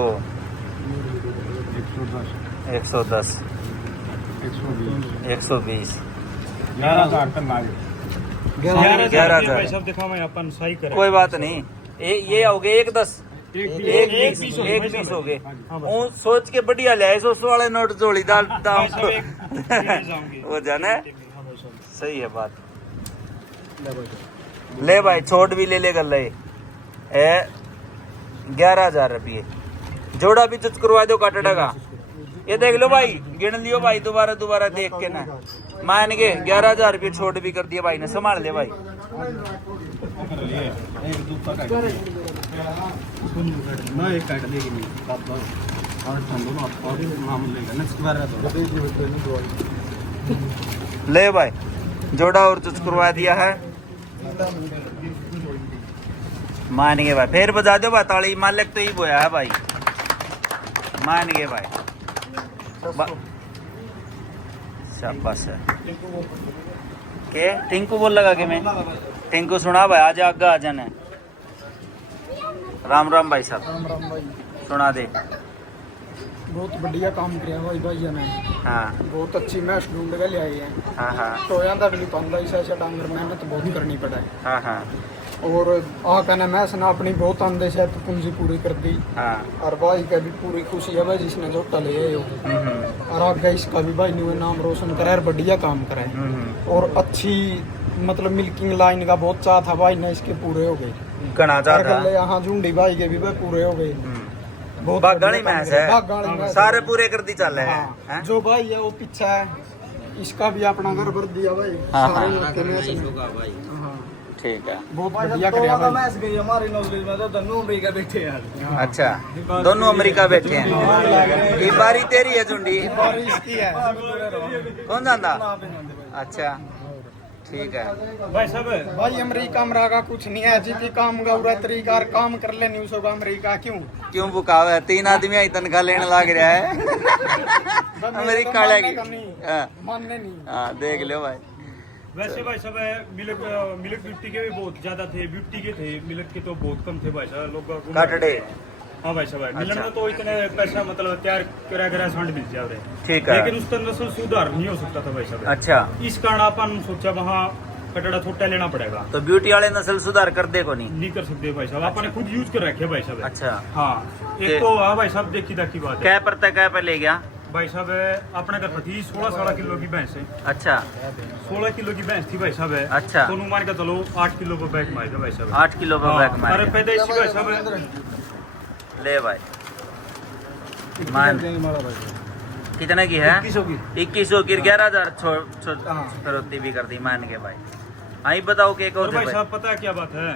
110 120 11,000 11,000 भाई साहब दिखा मैं अपन सही करें कोई बात नहीं ये हो गए 110 एक पीस हो गए वो सोच के बढ़िया ले 100 वाले नोट जोड़ी दाल दाम वो जाना है सही है बात ले भाई छोट भी ले कर ले 11,000 रुपये जोड़ा भी चुच करवा दो काटड़ा का ये देख लो भाई गिन लियो भाई दोबारा देख के ना मान के 11,000 रुपये छोट भी कर दिया भाई ने संभाल ले भाई ले भाई जोड़ा और चुच करवा दिया है मान गए भाई फिर बजा दो भाई ताली मालिक तो ही बोया है भाई मान गए भाई शाबाश है के टिंकू बोल लगा के मैं टिंकू सुना भाई आज आगे आ जाना राम राम भाई साहब राम राम भाई सुना दे बहुत बढ़िया काम किया भाई भाई ने हाँ बहुत अच्छी मैच ढूंढ के ले आई है हाँ हाँ तो यहाँ भी पाँदा ऐसा डांगर मेहनत बहुत करनी पड़ा है हाँ हाँ और आ कहना मैच ने अपनी बहुत अंदे से पूंजी पूरी कर दी हाँ और भाई का भी पूरी खुशी है भाई जिसने जोटा ले आए हो और आगे इसका भी भाई ने नाम रोशन करा है बढ़िया काम करा है और अच्छी मतलब मिल्किंग लाइन का बहुत चाह था भाई ने इसके पूरे हो गए गणा चाहता यहाँ झुंडी भाई के भी भाई पूरे हो गए बहुत बागानी मैच है बागानी मैच सारे पूरे कर दी चल रहे हाँ, हैं जो भाई है वो पीछा है इसका भी अपना घर भर दिया भाई हाँ, सारे हाँ। लोग के मैच में। भाई हाँ, ठीक है बहुत बढ़िया कर रहा मैच गई हमारी नॉलेज में तो दोनों अमेरिका बैठे हैं अच्छा दोनों अमेरिका बैठे हैं ये बारी तेरी है झुंडी और इसकी है कौन जानता अच्छा ठीक है भाई साहब भाई अमेरिका अमरीका कुछ नहीं है जी काम का पूरा तरीका काम कर ले न्यूज होगा अमेरिका क्यों बुकाव है 3 आदमी आई तनख्वाह लेने लग रहा है अमेरिका लगी मानने नहीं हाँ देख लो भाई वैसे भाई साहब मिल्क ब्यूटी के भी बहुत ज्यादा थे ब्यूटी के थे मिल्क के तो बहुत कम थे भाई साहब लोग काटड़े हाँ भाई साहब मिलन में तो इतने पैसा मतलब तैयार करा सांड मिल जा रहे ठीक है लेकिन उसका नस्ल सुधार नहीं हो सकता था भाई साहब अच्छा इस कारण अपन सोचा वहाँ कटड़ा छोटा लेना पड़ेगा तो ब्यूटी वाले नस्ल सुधार कर दे को नहीं नहीं कर सकते भाई साहब अपन खुद यूज कर रखे भाई साहब अच्छा हाँ एक तो हाँ भाई साहब देखी दाखी बात है क्या पड़ता क्या पे ले गया भाई साहब अपने घर थी 16 किलो की भैंस है अच्छा 16 किलो की भैंस थी भाई साहब अच्छा। तो मान के चलो 8 किलो पर बैग मारेगा भाई साहब 8 किलो पर बैग अरे मार पैदाइशी भाई साहब ले भाई मान कितने की है 2100 की 11,000 छोटी भी कर दी मान के भाई आई बताओ के और भाई साहब पता है क्या बात है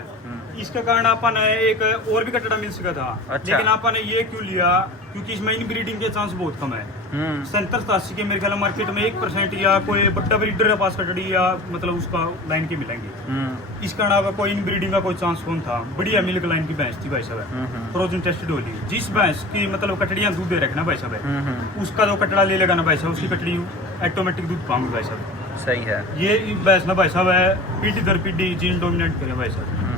इसके कारण अपन एक और भी कटड़ा मिल सका था अच्छा। लेकिन अपन ने ये क्यों लिया क्योंकि इसमें इन ब्रीडिंग के चांस बहुत कम है 70-80 के मेरे ख्याल मार्केट में 1% या कोई बड़ा ब्रीडर के पास कटड़ी या मतलब उसका लाइन के मिलेंगे इस कारण अब कोई इन ब्रीडिंग का कोई चांस कौन था बढ़िया मिल्क लाइन की भैंस थी भाई साहब फ्रोजन टेस्टेड होली जिस भैंस की मतलब कटड़ियां दूध दे रखना भाई साहब उसका जो कटड़ा ले लेगा ना भाई साहब उसकी कटड़ी ऑटोमेटिक दूध पाऊंगी भाई साहब सही है ये भैंस ना भाई साहब है पीढ़ी दर पीढ़ी जीन डोमिनेट करे भाई साहब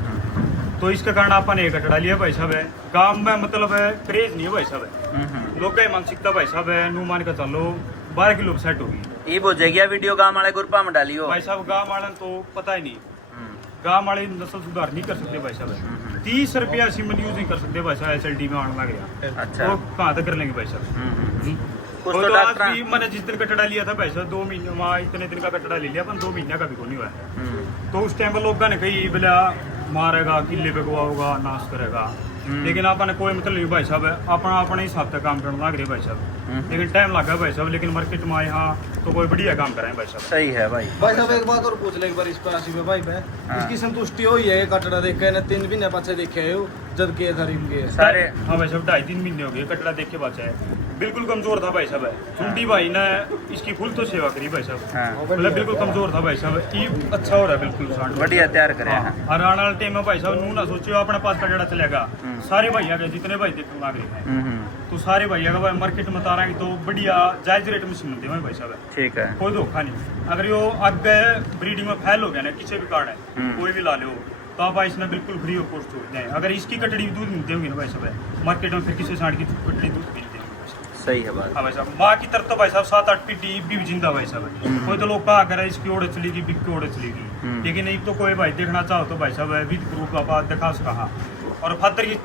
तो इसके कारण अपन एक कटड़ा लिया भाई साहब है गांव में मतलब है क्रेज नहीं है भाई साहब है लोग का मानसिकता भाई साहब है नू मान का चलो 12 किलो सेट होगी ये बोझे गया वीडियो गांव वाले ग्रुपा में डाली हो भाई साहब गांव वाले तो पता ही नहीं गांव वाले नस्ल सुधार नहीं कर सकते भाई साहब 30 रुपया सिमन यूज नहीं कर सकते भाई साहब SLD में आने लग गया अच्छा तो कहाँ तक कर लेंगे भाई साहब कुछ तो तो आज डॉक्टर भी मैंने जिस दिन कटड़ा लिया था भाई साहब 2 महीने वहाँ इतने दिन का कटड़ा ले लिया अपन 2 महीने का भी को नहीं हुआ है तो उस टाइम पर लोग ने कही बोला मारेगा किले पे होगा नाश करेगा लेकिन अपन कोई मतलब नहीं भाई साहब अपना अपने हिसाब से काम करना लग रहे भाई साहब लेकिन टाइम लगा भाई साहब लेकिन मार्केट में आए हाँ तो कोई बढ़िया काम कराए भाई साहब सही है भाई भाई साहब एक बात और पूछ ले एक बार इस पे आसिफ भाई मैं इसकी संतुष्टि हुई है कटड़ा देखे ने 3 महीने पाछे देखे हो जब के था रिम के सारे हाँ भाई साहब 2.5-3 महीने हो गए कटड़ा देख के बचा है बिल्कुल कमजोर था भाई साहब चुंडी भाई ने इसकी फुल तो सेवा करी भाई साहब हाँ मतलब बिल्कुल कमजोर था भाई साहब ये अच्छा हो रहा है बिल्कुल सांड बढ़िया तैयार करे हैं और आने वाले टाइम में भाई साहब नू ना सोचियो अपने पास कटड़ा चलेगा सारे भैया के जितने भाई देखने लग रहे हैं तो सारे भैया का भाई मार्केट में तारेंगे तो बढ़िया जायज रेट में मिलते हैं भाई साहब ठीक है कोई धोखा नहीं अगर यो आगे ब्रीडिंग में फैल हो गया ना किसी भी कारण है कोई भी ला लो तो आप भाई इसने बिल्कुल फ्री ऑफ कॉस्ट छोड़ दें अगर इसकी कटड़ी दूध मिलती होगी ना भाई साहब मार्केट में फिर किसी सांड की कटड़ी दूध मिलती है सही है बात हाँ भाई साहब माँ की तरफ तो भाई साहब 7-8 पीटी भी जिंदा भाई साहब कोई तो लोग कहा करे इसकी ओढ़ चलेगी बिग की ओढ़ चलेगी लेकिन एक तो कोई भाई देखना चाहो तो भाई साहब विद प्रूफ आप दिखा सका और फादर की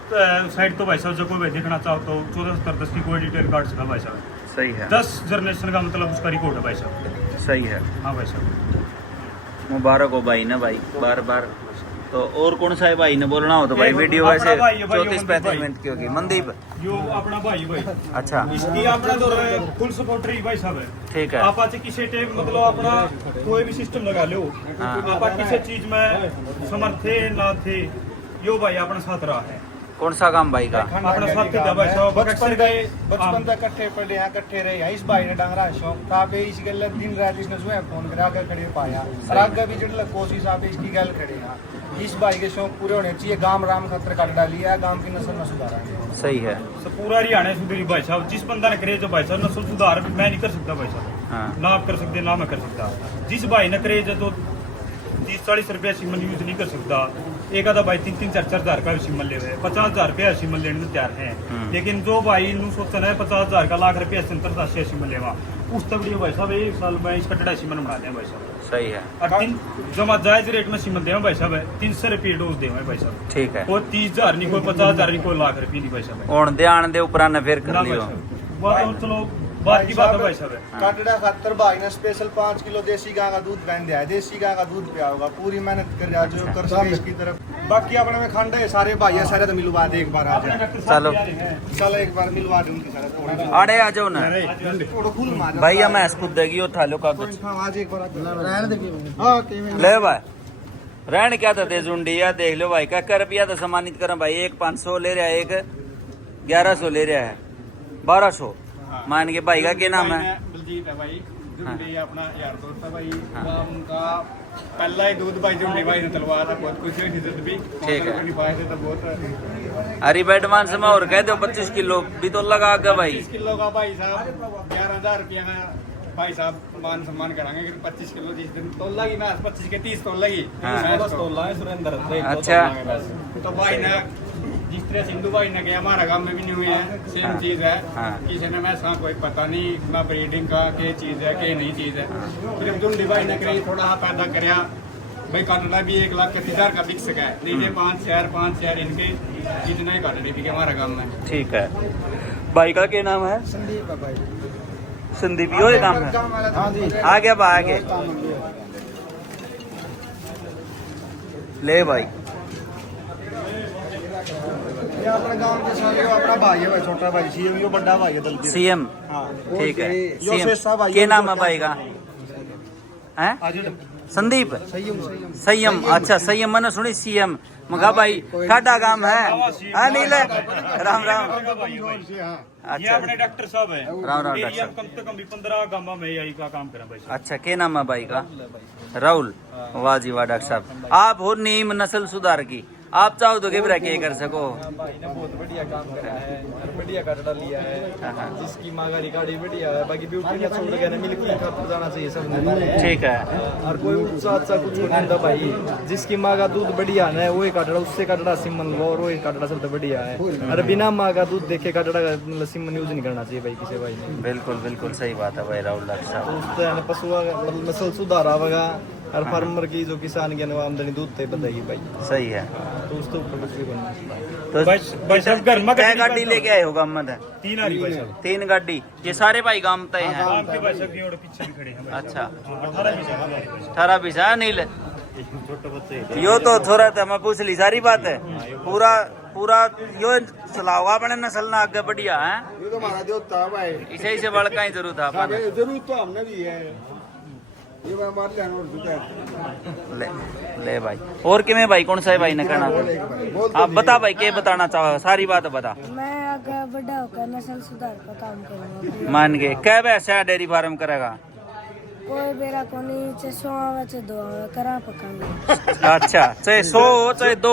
साइड तो भाई साहब जो कोई भी देखना चाहो तो 1470 की कोई डिटेल काट सकता भाई साहब। सही है, 10 जनरेशन का मतलब उसका रिकॉर्ड है भाई साहब। सही है। हाँ भाई साहब, मुबारक हो भाई ना भाई, बार बार। तो और कौन सा है भाई ने बोलना हो तो भाई ये वीडियो अपना वैसे भाई है भाई, 34-35 भाई। मिनट की होगी। मनदीप, यो अपना भाई भाई अच्छा इसकी अपना तो फुल सपोर्टर ही भाई साहब है। ठीक है। आप आज किसी टाइम मतलब अपना कोई भी सिस्टम लगा लो, हाँ। आप किसी चीज में समर्थ थे ना थे, यो भाई अपना साथ रहा है। कौन सा काम भाई का? अपना साथ थे भाई साहब, बचपन तक इकट्ठे पढ़े हैं, इकट्ठे रहे हैं। इस भाई ने डांगरा शौक था पे इस गल दिन रात इसने जो है फोन करा कर खड़े पाया और आगे भी जड़ कोशिश आप इसकी गल खड़े हैं। इस भाई के शौक पूरे होने चाहिए। गांव राम खतर काट डाली है, गांव की नस्ल न सुधारा है। सही है। तो पूरा हरियाणा सुधरी भाई साहब। जिस बंदा ने करे जो भाई साहब नस्ल सुधार मैं नहीं कर सकता भाई साहब, हाँ। ना आप कर सकते ना मैं कर सकता। जिस भाई ने करे जो तो 30-40 रुपया सिमल यूज नहीं कर सकता। एक आधा भाई 3-4 हज़ार का भी सिमल ले हुए 50,000 रुपया सिमल लेने को तैयार है। लेकिन जो भाई नु सोचना है 50,000 का लाख रुपया 70-80 सिमल लेवा उस तक बढ़िया भाई साहब 1 साल में इसका टड़ा सिमल बना दें भाई साहब। सही है। और 3 जमा जायज रेट में सिमल देवा भाई साहब 300 रुपये डोज देवा भाई साहब। ठीक है। कोई 30,000 नहीं, कोई 50,000 नहीं, कोई लाख रुपये नहीं भाई साहब। ਹੁਣ ਧਿਆਨ ਦੇ ਉੱਪਰਾਂ ਨੇ ਫਿਰ ना ਕਰ भाई ਲਿਓ। साहब, बात तो चलो बात की बात है भाई साहब। काटड़ा खातर भाई ने स्पेशल 5 किलो देसी गाय का दूध पहन दिया है। देसी गाय का दूध पिया होगा, पूरी मेहनत कर रहा जो कर सके इसकी तरफ। बाकी अपने में खंड है, सारे भाई है, सारे तो मिलवा दे एक बार आ जाए। चलो चलो एक बार मिलवा दे उनकी सारे थोड़ा आड़े आ जाओ ना थोड़ा खुल मार भाई, मैं खुद देगी उठा लो कागज आज एक बार रहने देगी। हां ले भाई। रहन क्या था दे जुंडिया देख लो भाई का कर रुपया तो सम्मानित करें भाई। एक 500 ले रहा है, एक 1100 ले रहा है, 1200 मान के। भाई का क्या नाम है? बलजीत है भाई, जुंडी अपना यार दोस्त है भाई। उनका पहला ही दूध भाई जुंडी भाई ने तलवार था, बहुत खुशी हुई थी भी। ठीक है। उनकी बात तो बहुत अरे एडवांस में और कह दो 25 किलो भी तो लगा के भाई। 25 किलो का भाई साहब 11,000 रुपया का भाई साहब मान सम्मान कराएंगे। 25 किलो जिस दिन तोल लगी मैं 25 के 30 तोल लगी। हाँ। मैं बस तोल है सुरेंद्र से अच्छा। तो भाई ने जिस तरह सिंधु भाई ने गया हमारा गांव में भी नहीं हुई है, सेम हाँ। चीज है। हाँ। किसी ने वैसा कोई पता नहीं ना ब्रीडिंग का क्या चीज है क्या नहीं चीज है। फिर जुंडी भाई ने करी थोड़ा पैदा कराया भाई। काटना भी 1,30,000 का बिक सका है। लीजिए 5 शहर इनके जितना ही काटने बिके हमारा गांव में। ठीक है। भाई का क्या नाम है? संदीप भाई। संदीप यो ही नाम है। हाँ जी आ गया बा आगे ले भाई। ये अपने गांव के सारे अपना भाई है भाई, छोटा भाई सीएम, यो बड़ा भाई है दलबीर। सीएम। हाँ ठीक है। यो शेषा भाई। क्या नाम है भाई का? हैं? संदीप संयम। अच्छा संयम मैंने सुनी सीएम मगा भाई ठाडा काम है। हाँ नीले राम राम। ये अच्छा अपने डॉक्टर साहब है। राम राम एरिया डॉक्टर में कम से कम भी 15 गांव में यही का काम करा भाई साहब। अच्छा क्या नाम है भाई का? राहुल। वाह जी वाह डॉक्टर साहब। आप हो नीम नस्ल सुधार की, आप चाहो तो क्या कर सको। भाई ने बहुत बढ़िया काम करा है और बढ़िया काटड़ा लिया है। जिसकी माँ का रिकॉर्ड ही बढ़िया है। बाकी ब्यूटी ने छोड़ गया ना, मिल्किंग खातर जाना चाहिए सब। ठीक है। और कोई साथ साथ कुछ नहीं था भाई। जिसकी माँ का दूध बढ़िया है वही काटड़ा, उससे काटड़ा सिमन लो और वही काटड़ा सबसे बढ़िया है। और बिना माँ का दूध देखे काटड़ा का मतलब सिमन यूज नहीं करना चाहिए भाई किसी भाई ने। बिल्कुल बिल्कुल सही बात है भाई राहुल डॉक्टर साहब। तो उससे पशुओं का मतलब नस्ल सुधारा होगा और फार्मर की जो किसान की आमदनी दूध से बताएगी भाई। सही है। तो उसके ऊपर कुछ भी बनना तो भाई साहब घर में क्या गाड़ी लेके आए हो गमत है? 3 आ रही भाई साहब। 3 गाड़ी। ये सारे भाई गांव तय हैं। गांव के भाई साहब की और पीछे भी खड़े हैं भाई अच्छा साहब। 18 भी साहब 18 बीस है नील। छोटे बच्चे यो तो थोड़ा था मैं पूछ ली सारी बात है। पूरा पूरा यो चलाओगा अपने नस्ल ना आगे बढ़िया है। ये तो हमारा देवता है भाई। इसे से बड़का ही जरूर था अपन। जरूर तो हमने भी है। ये मैं मार लेना और दूसरा ले ले भाई। और किमें भाई कौन सा है भाई ने कहना? आप बता भाई क्या बताना चाहो, सारी बात बता। मैं आगे बड़ा होकर नस्ल सुधार का काम करूँगा। मान के क्या वैसे डेयरी फार्म करेगा? कोई बेरा को नहीं चाहे 100 आवे चाहे 2 आवे करा पकाऊंगा। अच्छा चाहे 100 हो चाहे 2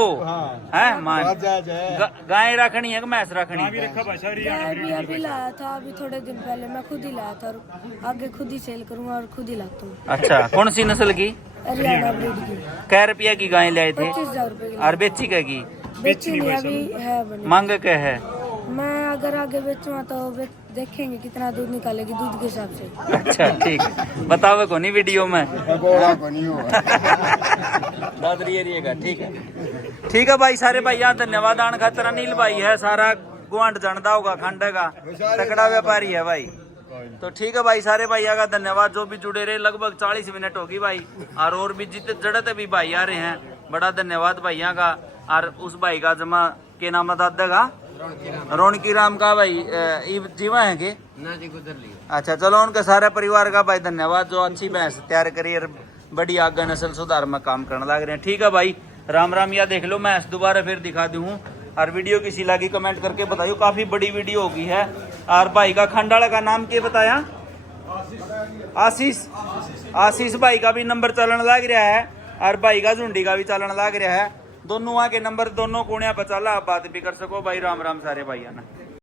है मान। जा गाय रखनी है कि भैंस रखनी भी है? रखा भाई साहब। मैं भी अभी लाया था, अभी थोड़े दिन पहले मैं खुद ही लाया था और आगे खुद ही सेल करूंगा और खुद ही लाता हूँ। अच्छा कौन सी नस्ल की? हरियाणा ब्रीड की। क्या रुपया की गाय लाए थे? 25,000 रुपए की। और बेची क्या की? बेची नहीं अभी है बनी। मांग के है? मैं अगर आगे बेचूंगा तो देखेंगे कितना दूध निकालेगी दूध के हिसाब से। अच्छा ठीक है, बताओ को नहीं वीडियो में बात रहिएगा। ठीक है भाई, सारे भाई यहाँ धन्यवाद आने खातर। अनिल भाई है सारा गुआंढ जानता होगा, खंड का तकड़ा व्यापारी है भाई। तो ठीक है भाई, सारे भैया का धन्यवाद जो भी जुड़े रहे। लगभग 40 मिनट होगी भाई, और भी जितने जड़ते भी भाई आ रहे हैं, बड़ा धन्यवाद भैया का। और उस भाई का जमा के नाम दादा का रौनकी राम का भाई जीवा है के ना जी गुजर लियो। अच्छा चलो, उनके सारे परिवार का भाई धन्यवाद जो अच्छी भैंस तैयार करी और बड़ी आगे नस्ल सुधार में काम करने लग रहे हैं। ठीक है भाई, राम राम। या देख लो, मैं दोबारा फिर दिखा दूँ। और वीडियो किसी लगी कमेंट करके बताइयो, काफी बड़ी वीडियो होगी है। और भाई का खंडाला का नाम क्या बताया? आशीष भाई का भी नंबर चलन लग रहा है, और भाई का झुंडी का भी चलन लग रहा है। दोनों के नंबर दोनों कोणिया पर चला, आप बात भी कर सको भाई। राम राम सारे भाइयों ने।